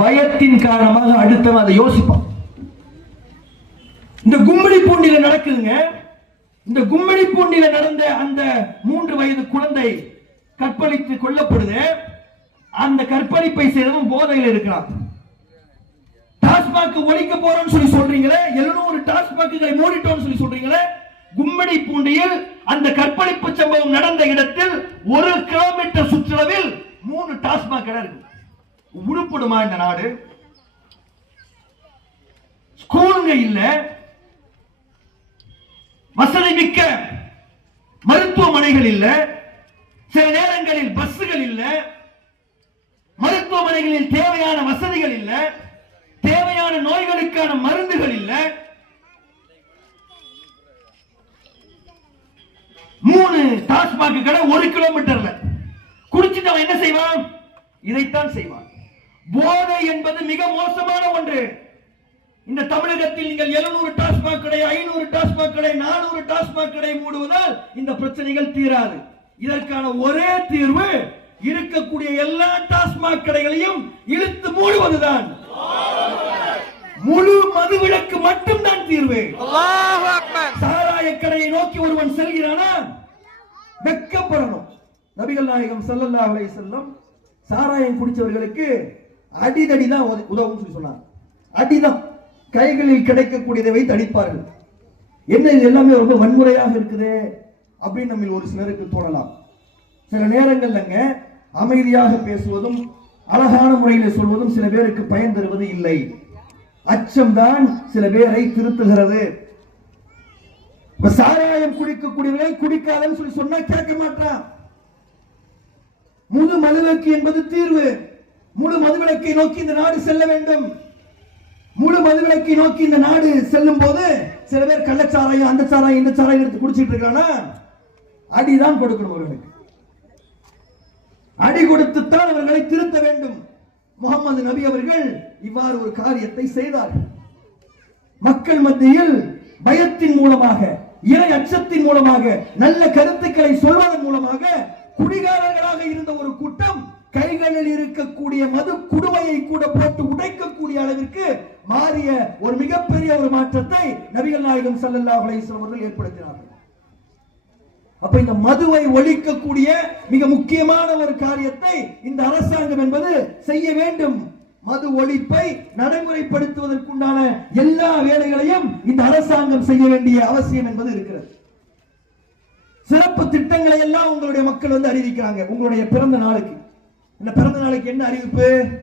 பயத்தின் காரணமாக அடுத்தவன் அதை யோசிப்பான். இந்த கும்மிடி பூண்டில நடக்குதுங்க. இந்த கும்மிடி பூண்டில நடந்த அந்த 3 வயது குழந்தை கற்பழித்து கொல்லப்படுது. அந்த கற்பழிப்பை செய்தவன் போதையில் இருக்கிறான். டாஸ்மாக் ஒழிக்க போறோம்னு சொல்லி சொல்றீங்களே, 700 டாஸ்மாக்குகளை மூடிட்டோம்னு சொல்லி சொல்றீங்களே. கும்மிடி பூண்டியில் அந்த கற்பழிப்பு சம்பவம் நடந்த இடத்தில் 1 கிலோமீட்டர் சுற்றளவில் 3 டாஸ்மாக் கடை இருக்கு. உருப்படுமா இந்த நாடு? ஸ்கூலுங்க இல்ல, வசதி மிக்க மருத்துவமனைகள் இல்ல, சில நேரங்களில் பஸ்கள் இல்ல, மருத்துவமனைகளில் தேவையான வசதிகள் இல்ல, தேவையான நோய்களுக்கான மருந்துகள் இல்ல. 3 டாஸ்மாக் கடை 1 கிலோமீட்டர்ல. குடிச்சிட்டு அவன் என்ன செய்வான்? இதைத்தான் செய்வான். போதை என்பது மிக மோசமான ஒன்று. இந்த தமிழகத்தில் நீங்கள் 700 டாஸ்மாக் கடை, 500 டாஸ்மாக் கடை, 400 டாஸ்மாக் கடை மூடுவதால் இந்த பிரச்சனைகள் தீராது. இதற்கான ஒரே தீர்வு இருக்கக்கூடிய எல்லா டாஸ்மாக் கடைகளையும் இழுத்து மூடுவதுதான். முழு மதுவிலக்கு மட்டும்தான் தீர்வு. சாராய கடையை நோக்கி ஒருவன் செல்கிறானா வெட்கப்படணும். நபிகள் நாயகம் ஸல்லல்லாஹு அலைஹி வஸல்லம் சாராயம் குடிச்சவர்களுக்கு அடிதடி தான் உதவும் சொல்லி சொன்னார். அடிதான், கைகளில் கிடைக்கக்கூடியதை வைத்து அடிப்பார்கள். என்ன இது எல்லாமே ரொம்ப வன்முறையாக இருக்குது அப்படின்னு நம்ம ஒரு சிலருக்கு தோணலாம். சில நேரங்கள்லங்க அமைதியாக பேசுவதும் அழகான முறையில் சொல்வதும் சில பேருக்கு பயன் தருவது இல்லை. அச்சம்தான் சில பேரை திருத்துகிறது. சாராயம் குடிக்கக்கூடியவர்கள் குடிக்காதன்னு சொல்லி சொன்னா கேட்க மாட்டான். முழு மதுவிலக்கு என்பது தீர்வு. முழு மதுவிலக்கை நோக்கி இந்த நாடு செல்ல வேண்டும். முழு மதுவிலக்கை நோக்கி இந்த நாடு செல்லும் போது சில பேர் கள்ளச்சாராயம், அந்த சாராயம், இந்த சாராயம் எடுத்து குடிச்சிட்டு இருக்கானா, அடிதான் கொடுக்கணும். அவர்களுக்கு அடி கொடுத்துத்தான் அவர்களை திருத்த வேண்டும். முகமது நபி அவர்கள் இவ்வாறு ஒரு காரியத்தை செய்தார்கள். மக்கள் மத்தியில் பயத்தின் மூலமாக, இறை அச்சத்தின் மூலமாக, நல்ல கருத்துக்களை சொல்வதன் மூலமாக குடிகாரர்களாக இருந்த ஒரு கூட்டம் கைகளில் இருக்கக்கூடிய மது குடுவையை கூட போட்டு உடைக்கக்கூடிய அளவிற்கு மாறிய ஒரு மிகப்பெரிய ஒரு மாற்றத்தை நபிகள் நாயகம் ஸல்லல்லாஹு அலைஹி வஸல்லம் அவர்கள் ஏற்படுத்தினார்கள். அப்ப இந்த மதுவை ஒழிக்கக்கூடிய மிக முக்கியமான ஒரு காரியத்தை இந்த அரசாங்கம் என்பது செய்ய வேண்டும். மது ஒழிப்பை நடைமுறைப்படுத்துவதற்குண்டான எல்லா வேலைகளையும் இந்த அரசாங்கம் செய்ய வேண்டிய அவசியம் என்பது இருக்கிறது. சிறப்பு திட்டங்களை எல்லாம் உங்களுடைய மக்கள் அறிவிக்கிறாங்க. உங்களுடைய பிறந்த நாளுக்கு, இந்த பிறந்த நாளுக்கு என்ன அறிவிப்பு?